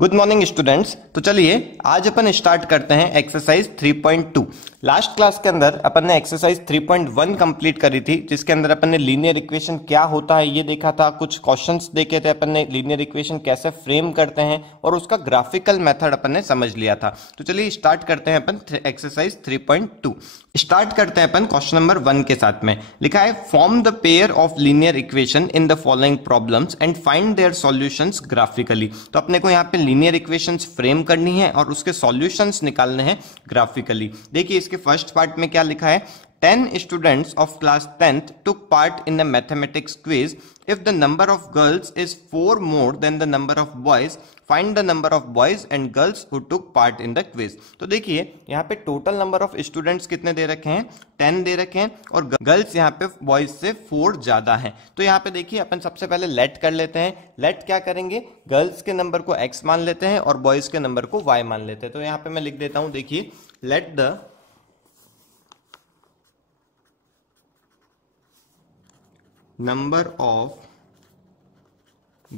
Good morning students. तो चलिए आज अपन स्टार्ट करते हैं एक्सरसाइज 3.2। लास्ट क्लास के अंदर अपन ने एक्सरसाइज 3.1 कंप्लीट करी थी, जिसके अंदर अपन ने लीनियर इक्वेशन क्या होता है ये देखा था, कुछ क्वेश्चंस देखे थे अपन ने, लीनियर इक्वेशन कैसे फ्रेम करते हैं और उसका ग्राफिकल मेथड अपन ने समझ लिया था। तो चलिए स्टार्ट करते हैं अपन एक्सरसाइज 3.2। स्टार्ट करते हैं अपन क्वेश्चन नंबर 1 के साथ में। लिखा है form the pair of linear equation in the following problems and find their solutions graphically. तो अपने को यहाँ पे लीनियर इक्वेशंस फ्रेम करनी है और उसके सॉल्यूशंस निकालने हैं ग्राफिकली। देखिए इसके फर्स्ट पार्ट में क्या लिखा है, 10 students of class 10th took part in a mathematics quiz. If the number of girls is 4 more than the number of boys, find the number of boys and girls who took part in the quiz. तो देखिए यहाँ पे total number of students कितने दे रखे हैं, 10 दे रखे हैं और गर्ल्स यहाँ पे बॉयज से 4 ज्यादा हैं। तो यहाँ पे देखिए अपन सबसे पहले लेट कर लेते हैं। लेट क्या करेंगे, गर्ल्स के नंबर को x मान लेते हैं और बॉयज के नंबर को y मान लेते हैं। तो यहाँ पे मैं लिख देता हूँ, देखिए let the number of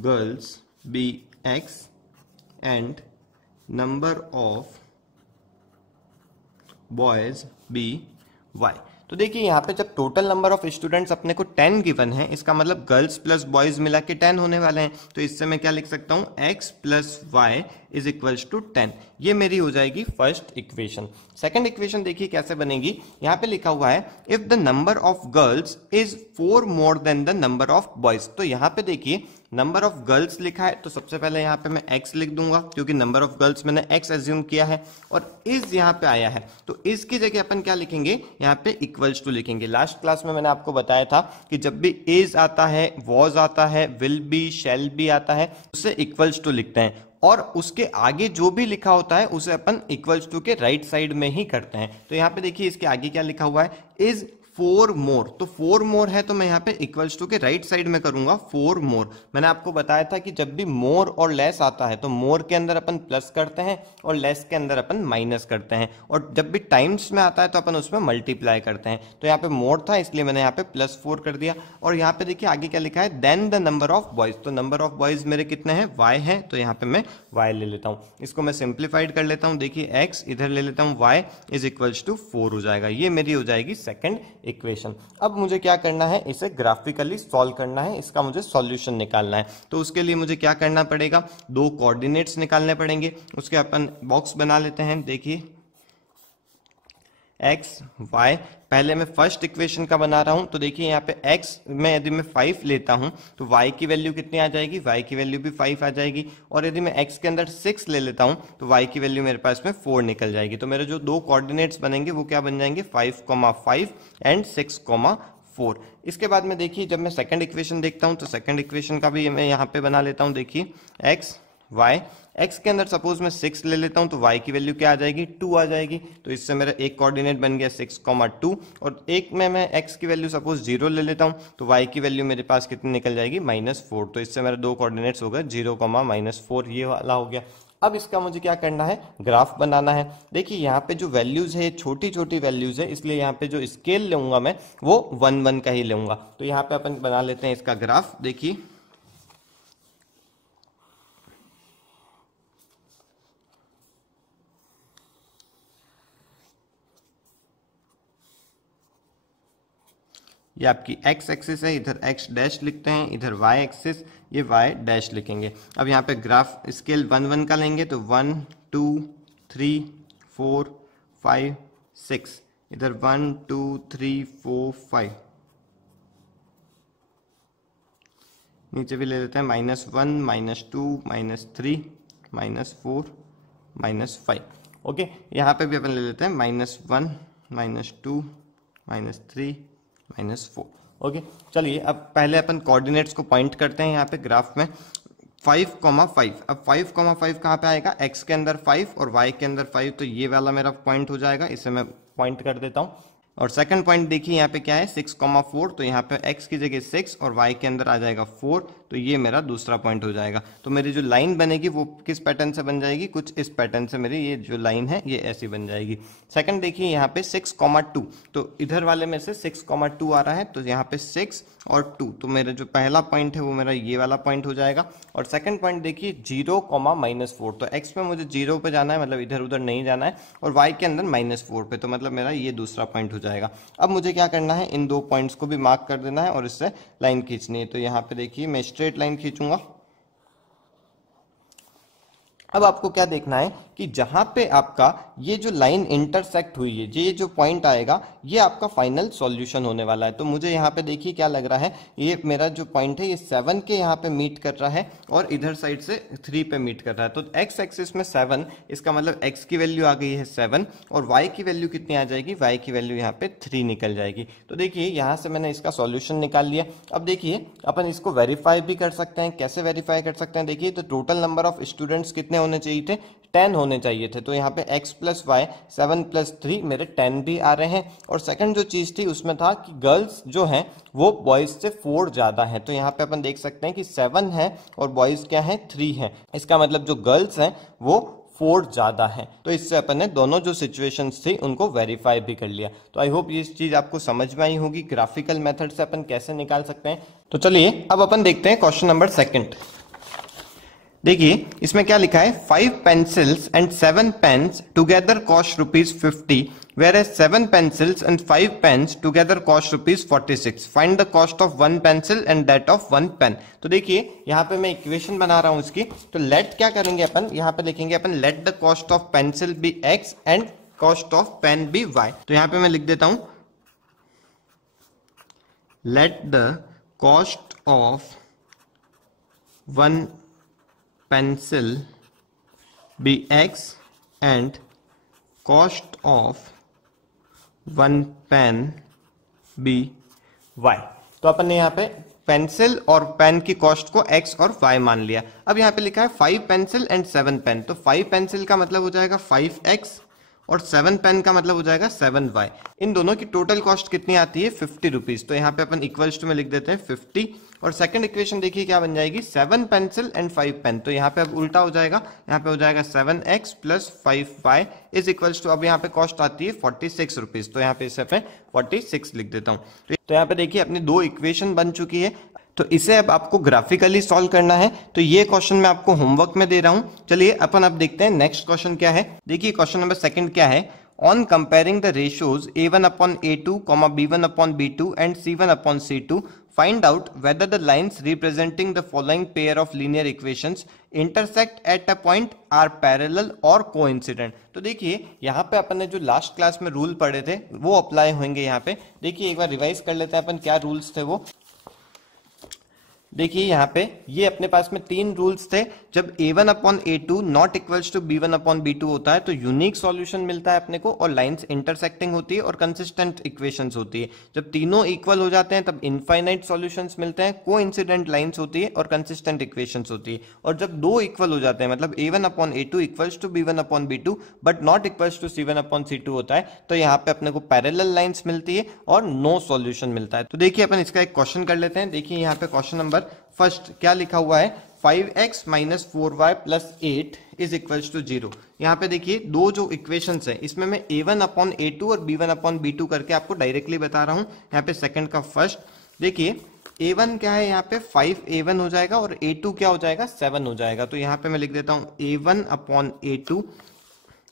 girls be x and number of boys be y। तो देखिए यहाँ पे जब टोटल नंबर ऑफ स्टूडेंट्स अपने को 10 गिवन है, इसका मतलब गर्ल्स प्लस बॉयज मिला के 10 होने वाले हैं। तो इससे मैं क्या लिख सकता हूँ, x plus y is equals to 10। ये मेरी हो जाएगी फर्स्ट इक्वेशन। सेकंड इक्वेशन देखिए कैसे बनेगी, यहाँ पे लिखा हुआ है if the number of girls is 4 more than the number of boys. तो यहाँ पे देखिए नंबर ऑफ गर्ल्स लिखा है, तो सबसे पहले यहाँ पे मैं x लिख दूंगा क्योंकि नंबर ऑफ गर्ल्स मैंने x एज्यूम किया है, और इज यहाँ पे आया है तो इस की जगह अपन क्या लिखेंगे, यहाँ पे इक्वल्स टू लिखेंगे। लास्ट क्लास में मैंने आपको बताया था कि जब भी इज आता है, वॉज आता है, विल बी, शैल बी आता है, उससे इक्वल्स टू लिखते हैं और उसके आगे जो भी लिखा होता है उसे अपन इक्वल्स टू के राइट साइड में ही करते हैं। तो यहाँ पे देखिए इसके आगे क्या लिखा हुआ है, इज 4 मोर। तो 4 मोर है तो मैं यहाँ पे इक्वल्स टू के राइट साइड में करूंगा 4 मोर। मैंने आपको बताया था कि जब भी मोर और लेस आता है तो मोर के अंदर अपन प्लस करते हैं और लेस के अंदर अपन माइनस करते हैं, और जब भी टाइम्स में आता है तो अपन उसमें मल्टीप्लाई करते हैं। तो यहाँ पे मोर था इसलिए मैंने यहाँ पे +4 कर दिया। और यहाँ पे देखिए आगे क्या लिखा है, then the number of boys. तो नंबर ऑफ बॉयज मेरे कितने हैं, y है, तो यहाँ पे मैं y ले लेता हूँ। इसको मैं सिंप्लीफाइड कर लेता हूँ, देखिए x इधर ले लेता हूँ, y इज इक्वल्स टू 4 हो जाएगा। ये मेरी हो जाएगी सेकेंड इक्वेशन। अब मुझे क्या करना है, इसे ग्राफिकली सॉल्व करना है, इसका मुझे सॉल्यूशन निकालना है। तो उसके लिए मुझे क्या करना पड़ेगा, 2 कोऑर्डिनेट्स निकालने पड़ेंगे। उसके अपन बॉक्स बना लेते हैं। देखिए x y, पहले मैं फर्स्ट इक्वेशन का बना रहा हूं। तो देखिए यहाँ पे x में यदि मैं 5 लेता हूं तो y की वैल्यू कितनी आ जाएगी, y की वैल्यू भी 5 आ जाएगी। और यदि मैं x के अंदर 6 ले लेता हूं तो y की वैल्यू मेरे पास में 4 निकल जाएगी। तो मेरे जो 2 कोऑर्डिनेट्स बनेंगे वो क्या बन जाएंगे, 5,5 एंड 6,4। इसके बाद में देखिए जब मैं सेकंड इक्वेशन देखता हूं तो सेकंड इक्वेशन का भी मैं यहाँ पे बना लेता हूँ। देखिए x y, x के अंदर सपोज मैं 6 ले लेता हूं तो y की वैल्यू क्या आ जाएगी, 2 आ जाएगी। तो इससे मेरा एक कोऑर्डिनेट बन गया 6,2, और एक में मैं x की वैल्यू सपोज 0 ले लेता हूं तो y की वैल्यू मेरे पास कितनी निकल जाएगी, -4। तो इससे मेरा 2 कोऑर्डिनेट्स हो गए 0, -4, ये वाला हो गया। अब इसका मुझे क्या करना है, ग्राफ बनाना है। देखिए यहाँ पे जो वैल्यूज है छोटी छोटी वैल्यूज है, इसलिए यहाँ पे जो स्केल लूंगा मैं वो 1 1 का ही लूंगा। तो यहाँ पे अपन बना लेते हैं इसका ग्राफ। देखिए ये आपकी x एक्सिस है, इधर x डैश लिखते हैं, इधर y एक्सिस, ये y डैश लिखेंगे। अब यहाँ पे ग्राफ स्केल 1 1 का लेंगे तो 1 2 3 4 5 6, इधर 1 2 3 4 5, नीचे भी ले लेते हैं -1 -2 -3 -4 -5। ओके, यहाँ पे भी अपन ले लेते हैं -1 -2 -3 -4। ओके, चलिए अब पहले अपन कोऑर्डिनेट्स को पॉइंट करते हैं यहाँ पे ग्राफ में। 5,5, अब 5,5 कहाँ पे आएगा, x के अंदर 5 और y के अंदर 5, तो ये वाला मेरा पॉइंट हो जाएगा, इसे मैं पॉइंट कर देता हूँ। और सेकंड पॉइंट देखिए यहाँ पे क्या है, 6,4, तो यहाँ पे x की जगह 6 और y के अंदर आ जाएगा 4, तो ये मेरा दूसरा पॉइंट हो जाएगा। तो मेरी जो लाइन बनेगी वो किस पैटर्न से बन जाएगी, कुछ इस पैटर्न से मेरी ये जो लाइन है ये ऐसी बन जाएगी। सेकंड देखिए यहाँ पे 6,2, तो इधर वाले में से 6,2 आ रहा है, तो यहाँ पे 6 और 2, तो मेरा जो पहला पॉइंट है वो मेरा ये वाला पॉइंट हो जाएगा। और सेकंड पॉइंट देखिए 0,-4, तो x पे मुझे 0 पे जाना है, मतलब इधर उधर नहीं जाना है, और y के अंदर -4 पे, तो मतलब मेरा ये दूसरा पॉइंट हो जाएगा। अब मुझे क्या करना है, इन दो पॉइंट्स को भी मार्क कर देना है और इससे लाइन खींचनी है। तो यहाँ पे देखिए मैं स्ट्रेट लाइन खींचूंगा। अब आपको क्या देखना है कि जहां पे आपका ये जो लाइन इंटरसेक्ट हुई है, ये जो पॉइंट आएगा, ये आपका फाइनल सॉल्यूशन होने वाला है। तो मुझे यहाँ पे देखिए क्या लग रहा है, ये मेरा जो पॉइंट है ये 7 के यहाँ पे मीट कर रहा है और इधर साइड से 3 पे मीट कर रहा है। तो x एक्सिस में 7, इसका मतलब x की वैल्यू आ गई है 7 और y की वैल्यू कितनी आ जाएगी, y की वैल्यू यहाँ पे 3 निकल जाएगी। तो देखिए यहाँ से मैंने इसका सॉल्यूशन निकाल लिया। अब देखिए अपन इसको वेरीफाई भी कर सकते हैं। कैसे वेरीफाई कर सकते हैं, देखिए तो टोटल नंबर ऑफ स्टूडेंट्स कितने होने चाहिए थे, 10 होने चाहिए थे। तो यहाँ पे x + y 7 + 3 मेरे 10 भी आ रहे हैं। और सेकंड जो चीज थी उसमें था कि गर्ल्स जो हैं वो बॉयज से 4 ज्यादा हैं। तो यहाँ पे अपन देख सकते हैं कि 7 है और बॉयज क्या है, 3 है। इसका मतलब जो गर्ल्स हैं वो 4 ज्यादा है। तो इससे अपन ने दोनों जो सिचुएशंस थी उनको वेरीफाई भी कर लिया। तो आई होप ये चीज आपको समझ में आई होगी, ग्राफिकल मेथड से अपन कैसे निकाल सकते हैं। तो चलिए अब अपन देखते हैं क्वेश्चन नंबर 2। देखिए इसमें क्या लिखा है, 5 pencils and 7 pens together cost ₹50, whereas 7 pencils and 5 pens together cost ₹46. Find the cost of 1 pencil and that of 1 pen. तो देखिए यहाँ पे मैं इक्वेशन बना रहा हूँ इसकी। तो लेट क्या करेंगे अपन, यहाँ पे लिखेंगे अपन let the cost of pencil be x and cost of pen be y। तो यहाँ पे मैं लिख देता हूँ let the cost of 1 pencil be x and cost of 1 pen be y। तो अपन ने यहाँ पे पेंसिल और पेन की कॉस्ट को x और y मान लिया। अब यहाँ पे लिखा है 5 पेंसिल एंड 7 पेन। तो 5 पेंसिल का मतलब हो जाएगा 5x और 7 पेन का मतलब हो जाएगा 7y। इन दोनों की टोटल कॉस्ट कितनी आती है, 50 रुपीज। तो यहाँ पे अपन इक्वल्स टू में लिख देते हैं 50। और सेकंड इक्वेशन देखिए क्या बन जाएगी, 7 पेंसिल एंड 5 पेन। तो यहाँ पे अब उल्टा हो जाएगा, यहाँ पे हो जाएगा 7x + 5y is equals to, अब यहाँ पे कॉस्ट आती है 46 रुपीज। तो यहाँ पे इसे मैं 46 लिख देता हूँ। तो यहाँ पे देखिए अपनी दो इक्वेशन बन चुकी है। तो इसे अब आपको ग्राफिकली सॉल्व करना है। तो ये क्वेश्चन मैं आपको होमवर्क में दे रहा हूं। चलिए अपन अब देखते हैं नेक्स्ट क्वेश्चन क्या है। देखिए क्वेश्चन नंबर 2 क्या है, on comparing the ratios a1/a2, b1/b2 and c1/c2, find out whether the lines representing the following pair of linear equations intersect at a point, are parallel or coincident। तो देखिए यहाँ पे अपन ने जो लास्ट क्लास में rule पढ़े थे वो अप्लाई होंगे यहाँ पे। देखिए एक बार रिवाइज कर लेते हैं अपन, क्या रूल्स थे वो। देखिए यहाँ पे ये अपने पास में 3 रूल्स थे। जब a1/a2 not equals to b1/b2 होता है तो यूनिक सॉल्यूशन मिलता है अपने को और लाइंस इंटरसेक्टिंग होती है और कंसिस्टेंट इक्वेशंस होती है। जब तीनों इक्वल हो जाते हैं तब इनफाइनाइट सॉल्यूशंस मिलते हैं, कोइंसिडेंट लाइंस होती है और कंसिस्टेंट इक्वेशंस होती है। और जब दो इक्वल हो जाते हैं मतलब a1/a2 equals to b1/b2 but not equals to c1/c2 होता है, तो यहाँ पे अपने को पैरेलल लाइंस मिलती है और नो सॉल्यूशन मिलता है। तो देखिए अपन इसका एक क्वेश्चन कर लेते हैं। देखिए यहाँ पे क्वेश्चन नंबर फर्स्ट क्या लिखा हुआ है, 5x - 4y + 8 is equals to 0। यहाँ पे देखिए दो जो इक्वेशंस है इसमें मैं a1/a2 और b1/b2 करके आपको डायरेक्टली बता रहा हूँ। यहाँ पे सेकंड का फर्स्ट देखिए a1 क्या है, यहाँ पे 5a1 हो जाएगा और a2 क्या हो जाएगा, 7 हो जाएगा। तो यहाँ पे मैं लिख देता हूँ a1/a2।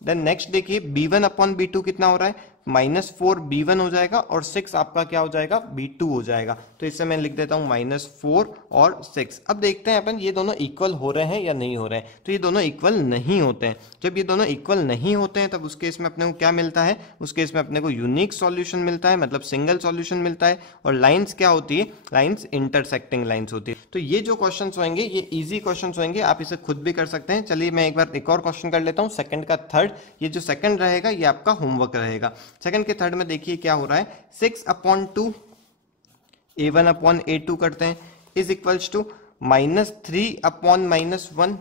देन नेक्स्ट देखिए b1/b2 कितना हो रहा है, -4b1 हो जाएगा और 6 आपका क्या हो जाएगा, b2 हो जाएगा। तो इससे मैं लिख देता हूं -4 और 6। अब देखते हैं अपन ये दोनों इक्वल हो रहे हैं या नहीं हो रहे हैं। तो ये दोनों इक्वल नहीं होते हैं। जब ये दोनों इक्वल नहीं होते हैं तब उस केस में अपने को क्या मिलता है, उस केस में अपने को यूनिक सॉल्यूशन मिलता है, मतलब सिंगल सॉल्यूशन मिलता है। और लाइंस क्या होती है, लाइंस इंटरसेक्टिंग लाइंस होती है। तो ये जो क्वेश्चन होंगे ये इजी क्वेश्चन होंगे, आप इसे खुद भी कर सकते हैं। चलिए मैं एक बार एक और क्वेश्चन कर लेता हूँ, सेकंड का थर्ड। ये जो सेकंड रहेगा ये आपका होमवर्क रहेगा। सेकंड के थर्ड में देखिए क्या हो रहा है, 6/2 a1/a2 करते हैं इज इक्वल्स टू -3/-1।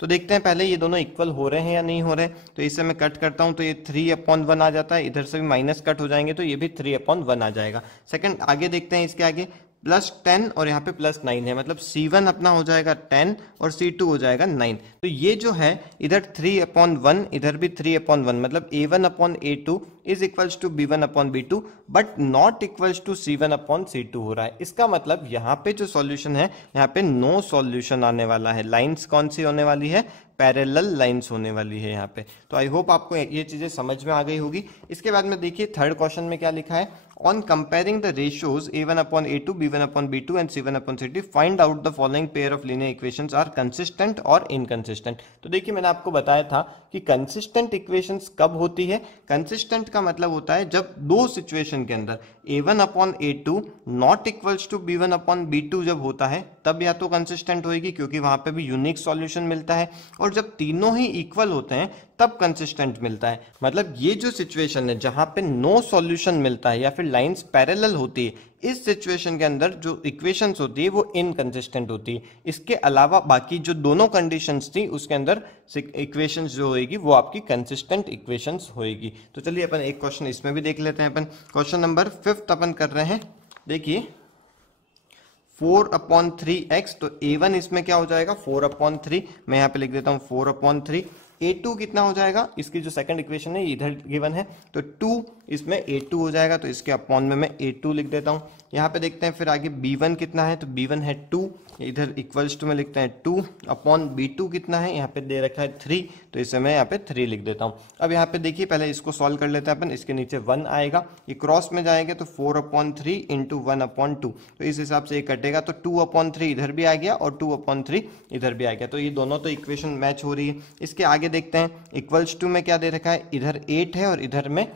तो देखते हैं पहले ये दोनों इक्वल हो रहे हैं या नहीं हो रहे। तो इसे मैं कट करता हूं तो ये 3/1 आ जाता है, इधर से भी माइनस कट हो जाएंगे तो ये भी 3/1 आ जाएगा। सेकंड आगे देखते हैं, इसके आगे प्लस 10 और यहाँ पे प्लस 9 है, मतलब C1 अपना हो जाएगा 10 और C2 हो जाएगा 9। तो ये जो है इधर 3/1, इधर भी 3/1, मतलब A1/A2 is equals to B1/B2 but not equals to C1/C2 हो रहा है। इसका मतलब यहाँ पे जो सॉल्यूशन है, यहाँ पे नो सॉल्यूशन आने वाला है। लाइंस कौन सी होने वाली है? पैरेलल लाइंस होने वाली है यहाँ पे। तो आई होप आपको ये चीजें समझ में आ गई होगी। इसके बाद में देखिए थर्ड क्वेश्चन में क्या लिखा है, on comparing the ratios A1/A2, B1/B2 and C1/C2 find out the following pair of linear equations are consistent और इनकंसिस्टेंट। तो देखिए मैंने आपको बताया था कि कंसिस्टेंट इक्वेशंस कब होती है। कंसिस्टेंट का मतलब होता है जब दो सिचुएशन के अंदर A1/A2 not equals to B1/B2 जब होता है तब या तो कंसिस्टेंट होगी, क्योंकि वहां पे भी यूनिक सॉल्यूशन मिलता है, और जब तीनों ही इक्वल होते हैं तब कंसिस्टेंट मिलता है। मतलब ये जो सिचुएशन है जहां पे नो सॉल्यूशन मिलता है या फिर लाइंस पैरेलल होती है, इस सिचुएशन के अंदर जो इक्वेशंस होती है वो इनकंसिस्टेंट होती है। इसके अलावा बाकी जो दोनों कंडीशंस थी उसके अंदर इक्वेशंस जो होएगी वो आपकी कंसिस्टेंट इक्वेशंस होएगी। तो चलिए अपन एक क्वेश्चन इसमें भी देख लेते हैं। अपन क्वेश्चन नंबर 5 अपन कर रहे हैं। देखिए 4/3x, तो A1 इसमें क्या हो जाएगा 4/3, मैं यहाँ पे लिख देता हूँ 4/3। A2 कितना हो जाएगा, इसकी जो सेकंड इक्वेशन है इधर गिवन है, तो 2 इसमें A2 हो जाएगा, तो इसके अपॉन में मैं A2 लिख देता हूँ। यहाँ पे देखते हैं फिर आगे B1 कितना है, तो B1 है 2, इधर इक्वल्स टू में लिखते हैं 2 अपॉन B2 कितना है, यहाँ पे दे रखा है 3, तो इसे मैं यहाँ पे 3 लिख देता हूँ। अब यहाँ पे देखिए पहले इसको सॉल्व कर लेते हैं अपन। इसके नीचे 1 आएगा, ये क्रॉस में जाएगा तो 4/3 इंटू 1/2, तो इस हिसाब से ये कटेगा, तो 2/3 इधर भी आ गया और 2/3 इधर भी आ गया, तो ये दोनों तो इक्वेशन मैच हो रही है। इसके आगे देखते हैं इक्वल्स टू में क्या दे रखा है, इधर 8 है और इधर में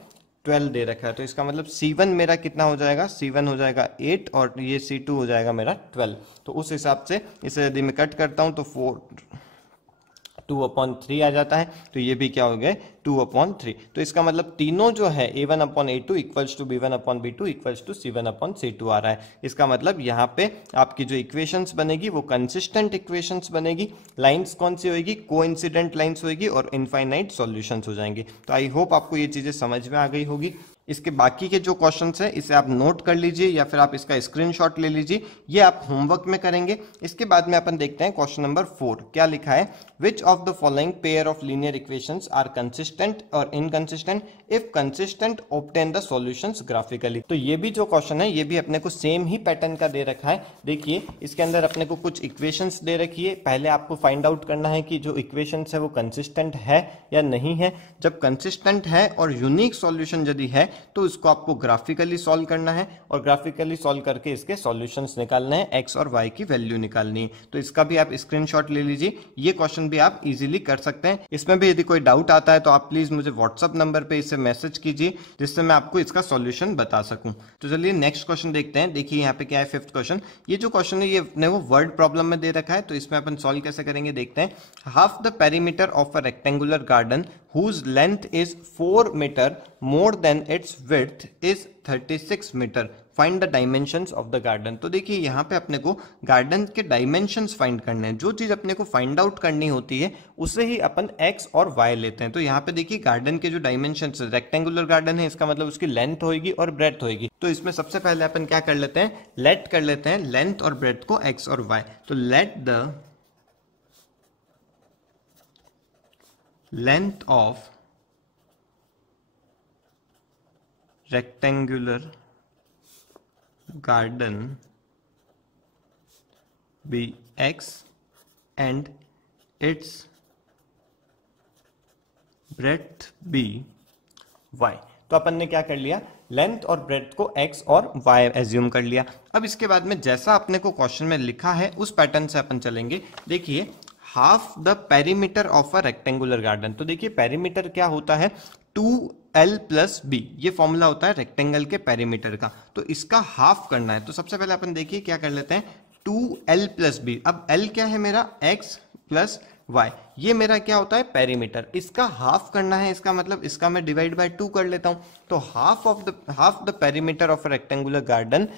12 दे रखा है, तो इसका मतलब C1 मेरा कितना हो जाएगा, C1 हो जाएगा 8 और ये C2 हो जाएगा मेरा 12। तो उस हिसाब से इसे यदि मैं कट करता हूं तो 2/3 आ जाता है, तो ये भी क्या हो गए 2/3। तो इसका मतलब तीनों जो है A1/A2 equals to B1/B2 equals to C1/C2 आ रहा है। इसका मतलब यहाँ पे आपकी जो इक्वेशंस बनेगी वो कंसिस्टेंट इक्वेशंस बनेगी। लाइंस कौन सी होगी, कोइंसिडेंट लाइंस होगी और इनफाइनाइट सॉल्यूशंस हो जाएंगे। तो आई होप आपको ये चीजें समझ में आ गई होगी। इसके बाकी के जो क्वेश्चंस है इसे आप नोट कर लीजिए या फिर आप इसका स्क्रीनशॉट ले लीजिए, ये आप होमवर्क में करेंगे। इसके बाद में अपन देखते हैं क्वेश्चन नंबर 4 क्या लिखा है, which of the following pair of linear equations are consistent और inconsistent, if consistent obtain the solutions graphically. तो ये भी जो क्वेश्चन है ये भी अपने को सेम ही पैटर्न का दे रखा है। देखिए इसके अंदर अपने को कुछ इक्वेशंस दे रखी है, पहले आपको फाइंड आउट करना है कि जो इक्वेशंस है वो कंसिस्टेंट है या नहीं है। जब कंसिस्टेंट है और यूनिक सॉल्यूशन यदि है तो इसको आपको ग्राफिकली सॉल्व करना है और ग्राफिकली सॉल्व करके इसके सॉल्यूशंस निकालने हैं, एक्स और वाई की वैल्यू निकालनी है। तो इसका भी आप स्क्रीनशॉट ले लीजिए, ये क्वेश्चन भी आप इजीली कर सकते हैं। इसमें भी यदि कोई डाउट आता है तो आप प्लीज मुझे व्हाट्सअप नंबर पे इसे मैसेज कीजिए जिससे मैं आपको इसका सॉल्यूशन बता सकूं। तो चलिए नेक्स्ट क्वेश्चन देखते हैं। देखिए यहाँ पे क्या है 5th क्वेश्चन। ये जो क्वेश्चन है ये अपने वो वर्ड प्रॉब्लम में दे रखा है, तो इसमें अपन सॉल्व कैसे करेंगे देखते हैं। Half the perimeter of a rectangular garden whose length is 4 meter more than its width is 36 meter. Find the dimensions of the garden. तो देखिए यहाँ पे अपने को गार्डन के डायमेंशंस फाइंड करने हैं। जो चीज अपने को फाइंड आउट करनी होती है उसे ही अपन x और y लेते हैं। तो यहाँ पे देखिए गार्डन के जो डायमेंशंस, रेक्टेंगुलर गार्डन है इसका मतलब उसकी लेंथ होगी और ब्रेड्थ होगी। तो इसमें सबसे पहले अपन क्या कर लेते हैं, लेट कर लेते हैं लेंथ और ब्रेड्थ को x और y। तो let the length of rectangular garden be x and its breadth be y। तो अपन ने क्या कर लिया, लेंथ और ब्रेड्थ को x और y एज्यूम कर लिया। अब इसके बाद में जैसा अपने को क्वेश्चन में लिखा है उस पैटर्न से अपन चलेंगे। देखिए half the perimeter of a rectangular garden. तो देखिए पेरीमीटर क्या होता है, 2l + b, ये फॉर्मूला होता है रेक्टेंगल के पेरीमीटर का। तो इसका हाफ करना है, तो सबसे पहले अपन देखिए क्या कर लेते हैं, 2l + b। अब l क्या है मेरा, x + y, ये मेरा क्या होता है पेरीमीटर, इसका हाफ करना है। इसका मतलब इसका मैं डिवाइड बाय 2 कर लेता हूं। तो half the perimeter of a rectangular garden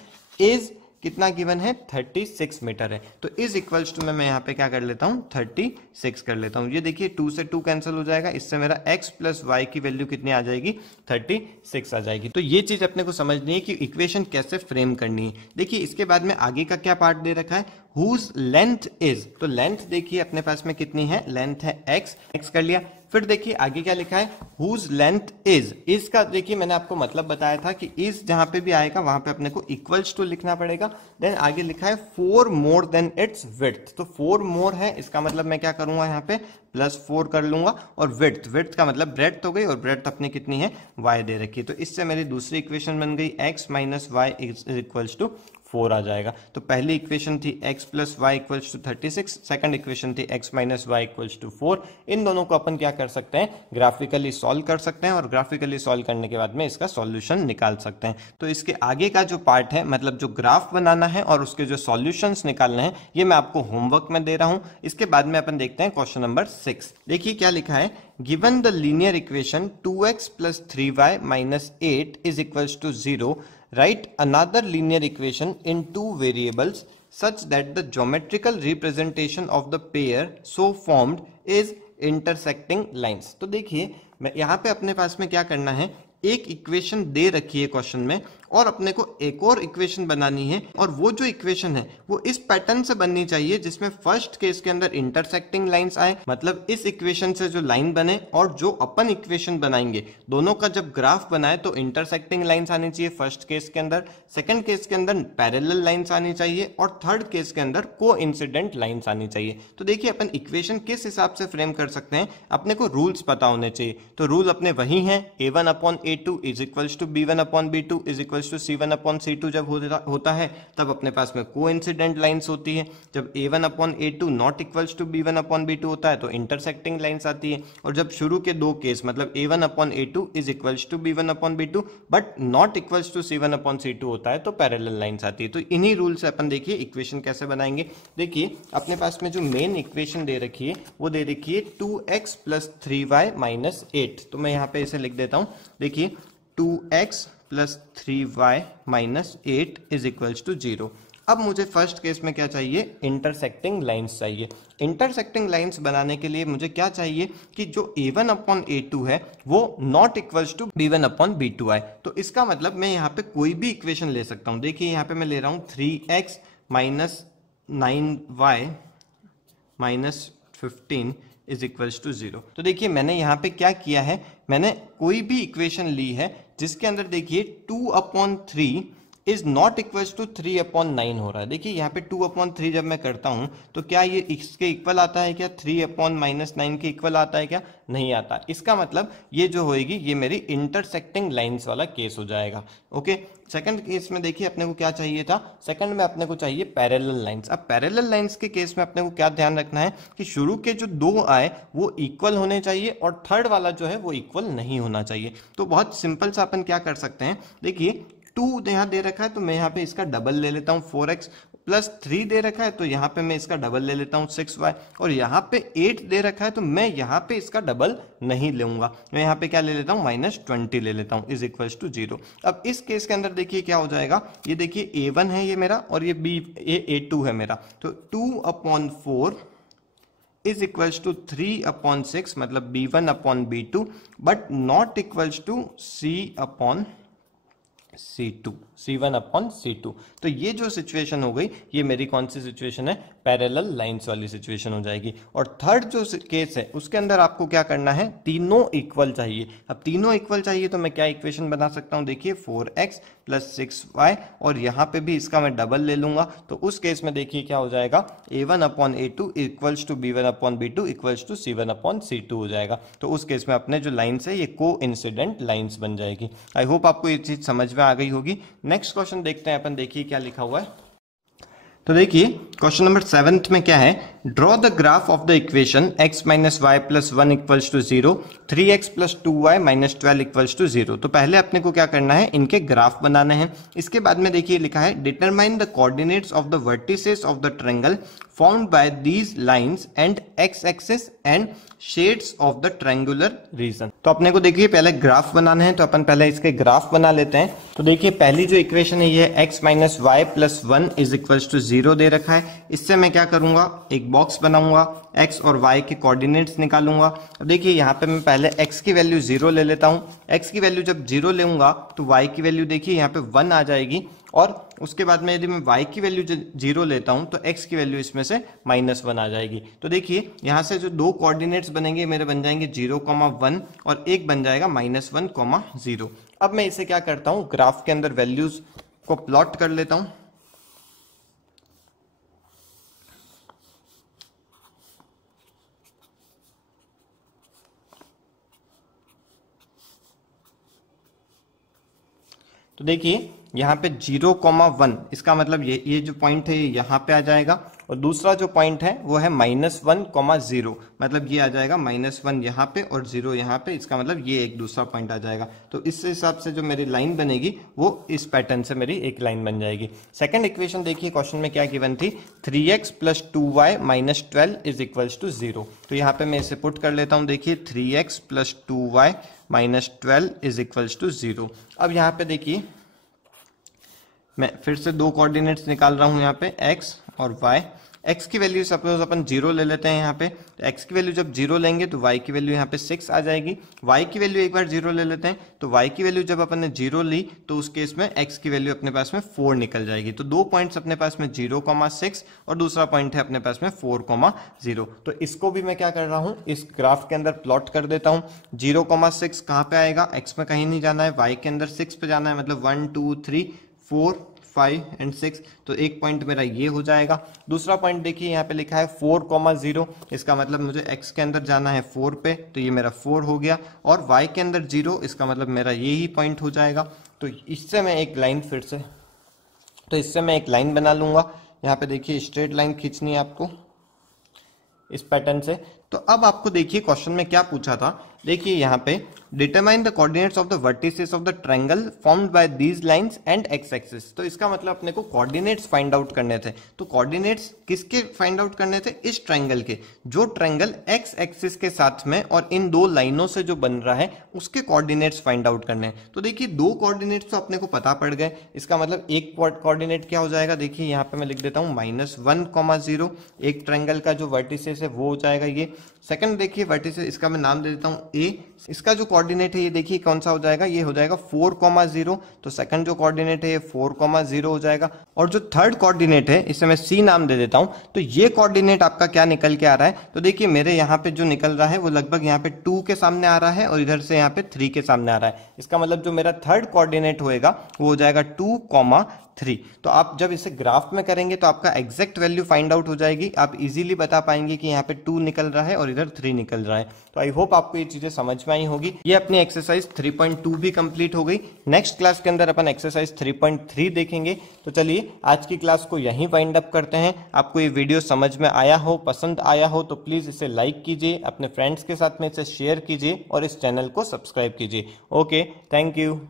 is कितना गिवन है 36 मीटर है। तो इज इक्वल्स टू में मैं यहाँ पे क्या कर लेता हूँ 36 कर लेता हूँ। ये देखिए 2 से 2 कैंसिल हो जाएगा, इससे मेरा x प्लस वाई की वैल्यू कितनी आ जाएगी 36 आ जाएगी। तो ये चीज अपने को समझनी है कि इक्वेशन कैसे फ्रेम करनी है। देखिए इसके बाद में आगे का क्या पार्ट दे रखा है, हुज लेंथ इज, तो लेंथ देखिए अपने पास में कितनी है, लेंथ है x कर लिया। फिर देखिए आगे क्या लिखा है, हुज लेंथ इज का देखिए मैंने आपको मतलब बताया था कि इज जहां पे भी आएगा वहां पे अपने को इक्वल्स टू लिखना पड़ेगा। देन आगे लिखा है 4 मोर देन इट्स विड्थ, तो 4 मोर है, इसका मतलब मैं क्या करूंगा यहाँ पे +4 कर लूंगा। और विड्थ का मतलब ब्रेड्थ हो गई, और ब्रेड्थ अपनी कितनी है y दे रखी है। तो इससे मेरी दूसरी इक्वेशन बन गई x minus y is equals to 4 आ जाएगा। तो पहली इक्वेशन थी x plus y equals to 36, second equation थी x minus y equals to 4। इन दोनों को अपन क्या कर सकते हैं, ग्राफिकली सॉल्व कर सकते हैं, और ग्राफिकली सॉल्व करने के बाद में इसका सॉल्यूशन निकाल सकते हैं। तो इसके आगे का जो पार्ट है, मतलब जो ग्राफ बनाना है और उसके जो सॉल्यूशंस निकालने हैं, ये मैं आपको होमवर्क में दे रहा हूं। इसके बाद में अपन देखते हैं क्वेश्चन नंबर 6। देखिए क्या लिखा है, given the linear equation 2x plus 3y minus 8 is equals to 0, write another linear equation in two variables such that the geometrical representation of the pair so formed is intersecting lines। तो देखिए मैं यहाँ पे अपने पास में क्या करना है, एक इक्वेशन दे रखी है क्वेश्चन में, और अपने को एक और इक्वेशन बनानी है, और वो जो इक्वेशन है वो इस पैटर्न से बननी चाहिए जिसमें फर्स्ट केस के अंदर इंटरसेक्टिंग लाइंस आए, मतलब इस इक्वेशन से जो लाइन बने और जो अपन इक्वेशन बनाएंगे दोनों का जब ग्राफ बनाए तो इंटरसेक्टिंग लाइंस आनी चाहिए फर्स्ट केस के अंदर, सेकंड केस के अंदर पैरेलल लाइंस आनी चाहिए, और थर्ड केस के अंदर कोइंसिडेंट लाइंस आनी चाहिए। तो देखिए अपन इक्वेशन किस हिसाब से फ्रेम कर सकते हैं, अपने को रूल्स पता होने चाहिए। तो रूल अपने वही हैं, a1/a2 is equals to b1/b2 is equals to c1/c2। जब होता है तब अपने पास में कोइंसिडेंट लाइंस होती है। जब a1/a2 not equals to b1/b2 होता है तो इंटरसेक्टिंग लाइंस आती है। और जब शुरू के दो केस मतलब a1/a2 is equals to b1/b2 but not equals to c1/c2 होता है तो पैरेलल लाइंस आती है। तो इन्हीं रूल से अपन देखिए इक्वेशन कैसे बनाएंगे। देखिए अपने पास में जो मेन इक्वेशन दे रखी है वो दे रखी है 2x प्लस 3y माइनस 8। तो मैं यहाँ पे इसे लिख देता हूँ। देखिए 2x plus 3y minus 8 is equals to 0। अब मुझे फर्स्ट केस में क्या चाहिए, इंटरसेक्टिंग लाइंस चाहिए। इंटरसेक्टिंग लाइंस बनाने के लिए मुझे क्या चाहिए कि जो a1/a2 है वो नॉट इक्वल्स टू b1/b2 आए। तो इसका मतलब मैं यहाँ पे कोई भी इक्वेशन ले सकता हूँ। देखिए यहाँ पे मैं ले रहा हूँ 3x minus 9y minus 15 is equals to 0। तो देखिए मैंने यहाँ पे क्या किया है, मैंने कोई भी इक्वेशन ली है जिसके अंदर देखिए 2/3 इज नॉट इक्वल्स टू 3/9 हो रहा है। देखिए यहाँ पे 2/3 जब मैं करता हूं तो क्या ये इसके इक्वल आता है क्या, 3/-9 के इक्वल आता है क्या, नहीं आता। इसका मतलब ये जो होएगी ये मेरी इंटरसेक्टिंग लाइंस वाला केस हो जाएगा। ओके, सेकंड केस में देखिए अपने को क्या चाहिए था, सेकंड में अपने को चाहिए पैरेलल लाइंस। अब पैरेलल लाइंस के केस में अपने को क्या ध्यान रखना है कि शुरू के जो दो आए वो इक्वल होने चाहिए और थर्ड वाला जो है वो इक्वल नहीं होना चाहिए। तो बहुत सिंपल सा अपन क्या कर सकते हैं, देखिए 2 यहाँ दे रखा है तो मैं यहाँ पे इसका डबल ले लेता हूँ 4x, प्लस 3 दे रखा है तो यहाँ पे मैं इसका डबल ले लेता हूँ 6y, और यहाँ पे 8 दे रखा है तो मैं यहाँ पे इसका डबल नहीं लूंगा, मैं यहाँ पे क्या ले लेता हूँ -20 ले लेता हूँ इज इक्वल्स टू 0। अब इस केस के अंदर देखिए क्या हो जाएगा, ये देखिए a1 है ये मेरा और ये a2 है मेरा, तो 2/4 इज इक्वल्स टू 3/6 मतलब b1/b2 but not equals to c1/c2। तो ये जो सिचुएशन हो गई ये मेरी कौन सी सिचुएशन है, पैरेलल लाइंस वाली सिचुएशन हो जाएगी। और थर्ड जो केस है उसके अंदर आपको क्या करना है, तीनों इक्वल चाहिए। अब तीनों इक्वल चाहिए तो मैं क्या इक्वेशन बना सकता हूं, देखिए 4x प्लस 6y और यहाँ पे भी इसका मैं डबल ले लूंगा। तो उस केस में देखिए क्या हो जाएगा, a1/a2 equals to b1/b2 equals to c1/c2 हो जाएगा। तो उस केस में अपने जो लाइंस है ये को इंसिडेंट लाइंस बन जाएगी। आई होप आपको ये चीज समझ में आ गई होगी। नेक्स्ट क्वेश्चन देखते हैं अपन, देखिए क्या लिखा हुआ है। तो देखिए क्वेश्चन नंबर 7 में क्या है, draw the graph of the equation x minus y plus 1 equals to 0, 3x plus 2y minus 12 equals to 0। तो पहले अपने को क्या करना है, इनके ग्राफ बनाने हैं। इसके बाद में देखिए लिखा है determine the coordinates of the vertices of the triangle formed by these lines and x-axis and shades of the triangular region। तो अपने को देखिए पहले ग्राफ बनाना है, तो अपन पहले इसके ग्राफ बना लेते हैं। तो देखिए पहली जो इक्वेशन है ये x minus y plus 1 is equals to 0 दे रखा है। इससे मैं क्या करूंगा, एक बॉक्स बनाऊंगा, x और y के कोऑर्डिनेट्स निकालूंगा। अब देखिए यहाँ पे मैं पहले x की वैल्यू 0 ले लेता हूँ। x की वैल्यू जब 0 लूंगा तो y की वैल्यू देखिए यहाँ पे 1 आ जाएगी, और उसके बाद में यदि मैं y की वैल्यू 0 लेता हूं तो x की वैल्यू इसमें से -1 आ जाएगी। तो देखिए यहां से जो दो कोऑर्डिनेट्स बनेंगे मेरे बन जाएंगे 0,1 और एक बन जाएगा -1,0। अब मैं इसे क्या करता हूं, ग्राफ के अंदर वैल्यूज को प्लॉट कर लेता हूं। तो देखिए यहाँ पे 0,1 इसका मतलब ये जो पॉइंट है यहाँ पे आ जाएगा, और दूसरा जो पॉइंट है वो है -1,0, मतलब ये आ जाएगा -1 यहाँ पे और 0 यहाँ पे। इसका मतलब ये एक दूसरा पॉइंट आ जाएगा। तो इस हिसाब से जो मेरी लाइन बनेगी वो इस पैटर्न से मेरी एक लाइन बन जाएगी। सेकंड इक्वेशन देखिए क्वेश्चन में क्या गिवन थी, 3x plus 2y minus 12 is equals to 0। तो यहाँ पे मैं इसे पुट कर लेता हूँ। देखिए 3x plus 2y minus 12 is equals to 0। अब यहाँ पे देखिए मैं फिर से दो कोऑर्डिनेट्स निकाल रहा हूं यहाँ पे x और y। x की वैल्यू सपोज अपन 0 ले लेते हैं यहाँ पे, तो x की वैल्यू जब 0 लेंगे तो y की वैल्यू यहाँ पे 6 आ जाएगी। y की वैल्यू एक बार 0 ले लेते हैं, तो y की वैल्यू जब अपन ने 0 ली तो उस केस में x की वैल्यू अपने पास में 4 निकल जाएगी। तो दो पॉइंट्स अपने पास में 0,6 और दूसरा पॉइंट है अपने पास में 4,0। तो इसको भी मैं क्या कर रहा हूँ, इस ग्राफ के अंदर प्लॉट कर देता हूँ। 0,6 कहाँ पे आएगा, x में कहीं नहीं जाना है, y के अंदर 6 पे जाना है, मतलब 1 2 3 4 5 एंड 6। तो एक पॉइंट मेरा ये हो जाएगा। दूसरा पॉइंट देखिए यहाँ पे लिखा है 4,0, इसका मतलब मुझे x के अंदर जाना है 4 पे, तो ये मेरा 4 हो गया, और y के अंदर 0, इसका मतलब मेरा ये ही पॉइंट हो जाएगा। तो इससे मैं एक लाइन इससे मैं एक लाइन बना लूंगा। यहाँ पे देखिए स्ट्रेट लाइन खींचनी है आपको इस पैटर्न से। तो अब आपको देखिए क्वेश्चन में क्या पूछा था, देखिए यहाँ पे determine the coordinates of the vertices of the triangle formed by these lines and x axis. तो इसका मतलब अपने को कोऑर्डिनेट्स फाइंड आउट करने थे। तो कोऑर्डिनेट्स किसके फाइंड आउट करने थे, इस ट्रायंगल के, जो ट्रायंगल एक्स एक्सिस के साथ में और इन दो लाइनों से जो बन रहा है उसके कोऑर्डिनेट्स फाइंड आउट करने हैं। तो देखिए दो कोऑर्डिनेट्स तो अपने को पता पड़ गए। इसका मतलब एक कोऑर्डिनेट क्या हो जाएगा, देखिए यहाँ पे मैं लिख देता हूँ -1,0, एक ट्रायंगल का जो वर्टिसेस है वो हो जाएगा ये। सेकंड देखिए वर्टिसेस, इसका मैं नाम दे देता हूँ A। इसका जो कोऑर्डिनेट है ये देखिए कौन सा हो जाएगा, ये हो जाएगा 4,0। तो सेकंड जो कोऑर्डिनेट है ये 4,0 हो जाएगा। और जो थर्ड कोऑर्डिनेट है इसे मैं C नाम दे देता हूँ। तो ये कोऑर्डिनेट आपका क्या निकल के आ रहा है, तो देखिए मेरे यहाँ पे जो निकल रहा है वो लगभग यहाँ पे 2 के सामने आ रहा है और इधर से यहाँ पे 3 के सामने आ रहा है। इसका मतलब जो मेरा थर्ड कोऑर्डिनेट होएगा वो हो जाएगा 2,3। तो आप जब इसे ग्राफ में करेंगे तो आपका एग्जैक्ट वैल्यू फाइंड आउट हो जाएगी। आप इजीली बता पाएंगे कि यहाँ पे 2 निकल रहा है और इधर 3 निकल रहा है। तो आई होप आपको ये चीजें समझ में आई होगी। ये अपनी एक्सरसाइज 3.2 भी कंप्लीट हो गई। नेक्स्ट क्लास के अंदर अपन एक्सरसाइज 3.3 देखेंगे। तो चलिए आज की क्लास को यहीं वाइंड अप करते हैं। आपको ये वीडियो समझ में आया हो, पसंद आया हो तो प्लीज इसे लाइक कीजिए, अपने फ्रेंड्स के साथ में इसे शेयर कीजिए और इस चैनल को सब्सक्राइब कीजिए। Okay, thank you.